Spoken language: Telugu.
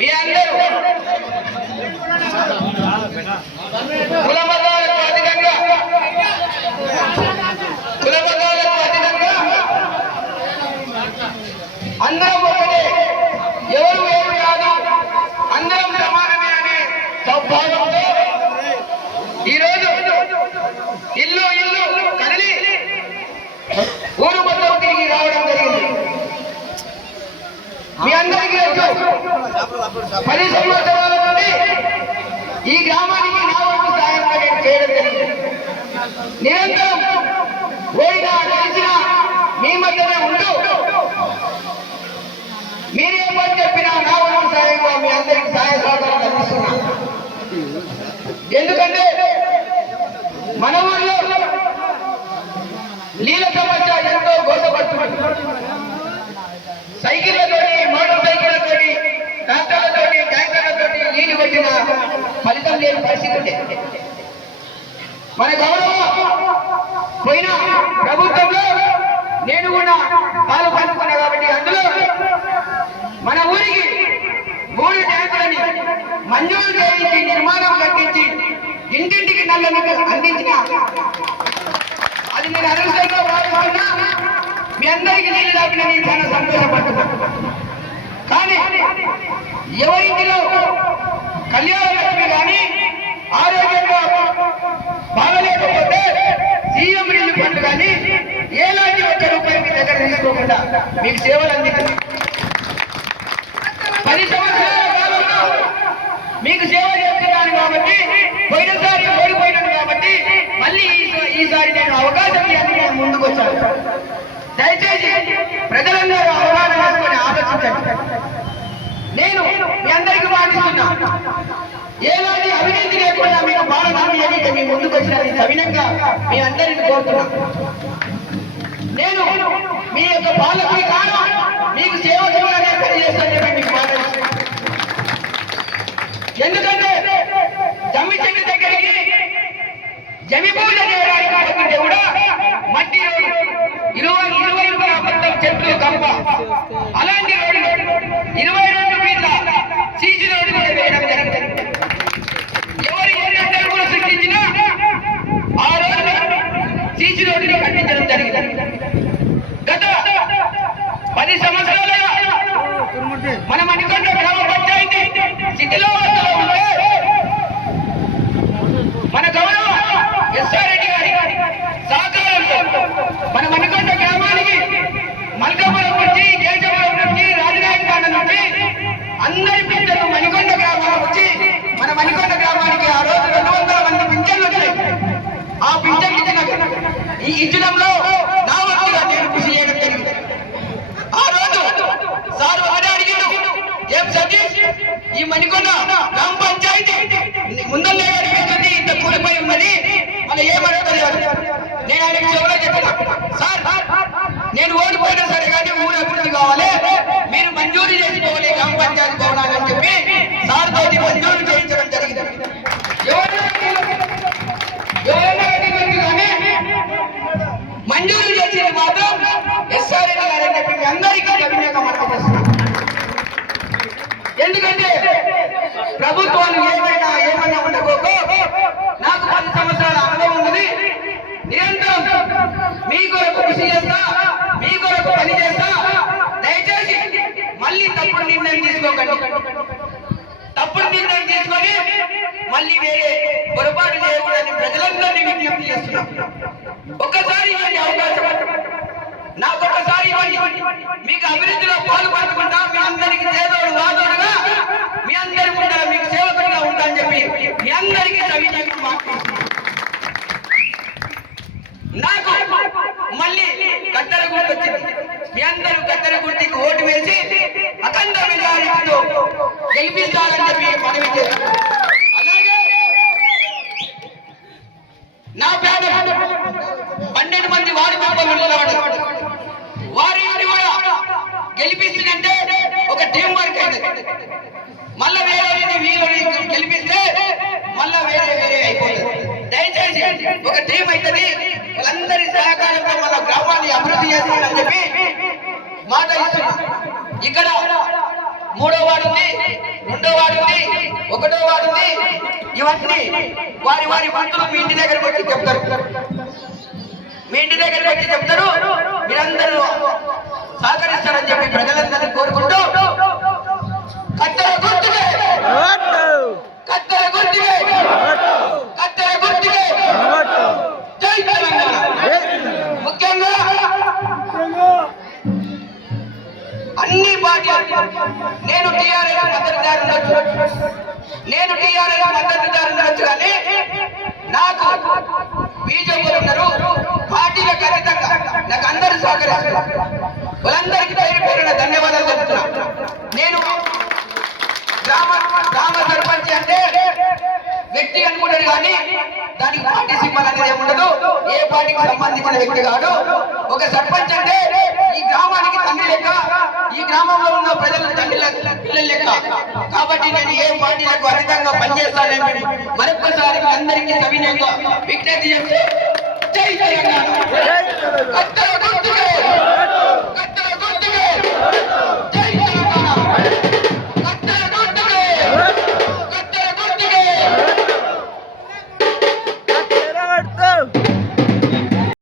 మీ అందరూ కులమతాలకు అతీతంగా అందరం ఒకటే, ఎవరు వేరు కాదు, అందరం సమానమే అనే సౌభాగ్యంతో ఈరోజు ఇల్లు ఇల్లు కదిలి ఊరు మొత్తం తిరిగి రావడం జరిగింది. మీ అందరికీ 10 సంవత్సరాల నుండి ఈ గ్రామానికి నా వంతు సాయంగా నేను చేయడం జరిగింది. నిరంతరం ఓడినా గెలిచినా మీ మధ్యనే ఉంటూ మీరే పని చెప్పినా నా వంతు సాయంగా మీ అందరికి సహాయ సహకారాలు అందిస్తున్నా. ఎందుకంటే మన ఊళ్ళో నీళ్ళ సమస్య ఎంతో గోసపడుతుంది. సైకిళ్లతోటి, మోటార్ సైకిళ్లతోటి, ట్రాక్టర్లతోటి, ట్యాంకర్లతోటి నీళ్లు పెట్టిన ఫలితం లేని పరిస్థితి ఉండే. మన గౌరవ పోయిన ప్రభుత్వంలో నేను కూడా పాలు పంచుకున్నా కాబట్టి అందులో మన ఊరికి 3 ట్యాంకులని మంజూరు చేయించి నిర్మాణం కట్టించి ఇంటింటికి నల్ల నీళ్ళు అందించిన అది నేను అదృష్టంగా భావిస్తున్నా. మీ అందరికీ నీళ్లు తాగిన నేను చాలా సంతోషపడుతున్నా. కానీ ఎవరింటిలో కళ్యాణ లక్ష్మి కానీ ఆరోగ్యంగా బాగలేకపోతే సీఎం రిలీఫ్ ఫండ్ కానీ ఏలాంటి 1 రూపాయి మీ దగ్గర తీసుకోకుండా మీకు సేవలు అందించింది. 10 సంవత్సరాల కాలంలో మీకు సేవ చేస్తున్నాను కాబట్టి, పోయినసారి ఓడిపోయినాను కాబట్టి మళ్ళీ ఈసారి నేను అవకాశం ఇవ్వాలి నేను ముందుకు వచ్చాను. దయచేసి ప్రజలందరూ అవగాహన చేసుకొని ఆలోచించండి. నేను మీ అందరికీ మాటిస్తున్నా, ఏలాంటి అవినీతి లేకుండా మీకు బాలనాన్ని ఏదైతే మీ ముందుకు వచ్చిన సవినంగా మీ అందరినీ కోరుతున్నా. నేను మీ యొక్క పాలకుని కాను, మీకు సేవకులుగానే పనిచేస్తానని మీకు మాట. ఎందుకంటే జమ్మి చెట్టు దగ్గరికి జమి పూజ చేయడానికి పోతుంటే కూడా మట్టి రోడ్డు, ఇరువైపులా మొత్తం చెట్లు కంప, అలాంటి రోడ్డు 22 ఫీట్ల సీసీ రోడ్డు కూడా వేయడం జరిగింది. ఎవరు ఎన్ని అడ్డంకులు సృష్టించినా ఆ రోజు సీసీ రోడ్డుని కట్టించడం జరిగింది. గత 10 సంవత్సరాలుగా మన మణికొండ గ్రామ పంచాయతీ స్థితిలో ఉంటే మన గౌరవ ఎస్ఆర్ రెడ్డి గారి సహకారంతో మన మణికొండ గ్రామానికి మల్కాపురం నుంచి, కేశవరం నుంచి, రాజనాయకాండ నుంచి అందరి పింఛన్లు మణికొండ గ్రామాల వచ్చి మన మణికొండ గ్రామానికి ఆ రోజు 200 మంది పింఛన్లు వచ్చాయి. ఆ పింఛన్లు ఇచ్చడంలో నా వంతుగా నేను కృషి చేయడం జరిగింది. ఆ రోజు సార్ ఒకటే అడిగాడు, ఏం సతీష్ ఈ మణికొండ గ్రామ పంచాయతీ ముందల్లే కనిపిస్తుంది, ఇంత కూలిపోయి ఉన్నది, మళ్ళీ ఏమడుగుతుంది. నేను ఆయనకి చెవులో చెప్పిన, సార్ నేను ఓడిపోయినా సరే కానీ ఊరు అభివృద్ధి కావాలి, మీరు మంజూరు చేసుకోవాలి గ్రామ పంచాయతీ భవనాన్ని అని చెప్పి సార్ తోటి మంజూరు చేయించడం జరిగింది. మంజూరు చేసింది మాత్రం ఎస్ఆర్ రెడ్డి గారు అని చెప్పి మీ అందరికీ అభినందనగా మనం చేస్తున్నాం. ఎందుకంటే ప్రభుత్వాలు ఏమన్నా ఉండకూడదు, నాకు 10 సంవత్సరాల అనుభవం ఉన్నది. నిరంతరం మీ కొరకు కృషి చేస్తా, మీ కొరకు పని చేస్తా. దయచేసి మళ్ళీ తప్పుడు నిర్ణయం తీసుకోకండి. తప్పుడు నిర్ణయం తీసుకొని మళ్ళీ వేరే పొరపాటు చేయకూడదని ప్రజలందరినీ విజ్ఞప్తి చేస్తున్నాం. ఒక్కసారి ఇవ్వండి అవకాశం, నాకొకసారి ఇవ్వండి. మీకు అభివృద్ధిలో పాల్పడుకుంటా, మీ అందరికి చేదోడు వాదోడుగా మీ అందరి ముందర మీకు సేవకుడిగా ఉంటా అని చెప్పి మీ అందరికీ సవినయంగా మాట్లాడుతున్నాను. నాకు మళ్ళీ కత్తెర గుర్తు వచ్చింది. మీ అందరూ కత్తెర గుర్తుకి ఓటు వేసి అఖండ మెజారిటీతో గెలిపిస్తారని చెప్పి మనవి చేస్తున్నాను. అలాగే నా పేద 12 మంది వారి మెంబర్లు ఉన్నవాడు, వారిని కూడా గెలిపిస్తుందంటే ఒక టీం వర్క్ అయింది. మళ్ళా వేరే వీళ్ళని గెలిపిస్తే మళ్ళా వేరే అయిపోతుంది. దయచేసి ఒక టీం అవుతుంది, వాళ్ళందరి సహకారంతో మన గ్రామాన్ని అభివృద్ధి చేస్తామని చెప్పి మాట ఇస్తున్నాం. ఇక్కడ మూడో వార్డు ఉంది, రెండో వార్డు ఉంది, ఒకటో వార్డు ఉంది. ఇవన్నీ వారి వారి మంత్రులు మీ ఇంటి దగ్గరకు వచ్చి చెప్తారు. మీ ఇంటి దగ్గరకు వచ్చి చెప్తారు. మీరందరూ సహకరిస్తారని చెప్పి ప్రజలందరినీ కోరుకుంటూ కత్తెర గుర్తుకే, కత్తెర గుర్తుకే, కత్తెర గుర్తుకే జై తెలంగాణ. ముఖ్యంగా అన్ని పార్టీలు నేను టీఆర్ఎస్ మద్దతుదారు ఉండొచ్చు, నేను టీఆర్ఎస్ మద్దతుదారు ఉండొచ్చు, కానీ నాకు బీజేపీలు ఉన్నారు, పార్టీలకు అతీతంగా నాకు అందరూ సహకరిస్తున్నారు. వాళ్ళందరికీ పేరు పేరున ధన్యవాదాలు చెప్తున్నా. నేను గ్రామ సర్పంచ్ అంటే వ్యక్తి అనుకుంటారు, కానీ దానికి పార్టీ సింబల్ అనేది ఏముండదు. ఏ పార్టీకి సంబంధించిన వ్యక్తి కాదు. ఒక సర్పంచ్ అంటే ఈ గ్రామానికి తండ్రి లెక్క, ఈ గ్రామంలో ఉన్న ప్రజలు తండ్రి పిల్లల లెక్క. కాబట్టి నేను ఏ పార్టీలకు అతీతంగా పనిచేస్తానని మరొకసారి అందరికీ సవినయంగా విజ్ఞప్తి చేస్తూ జై తెలంగాణ.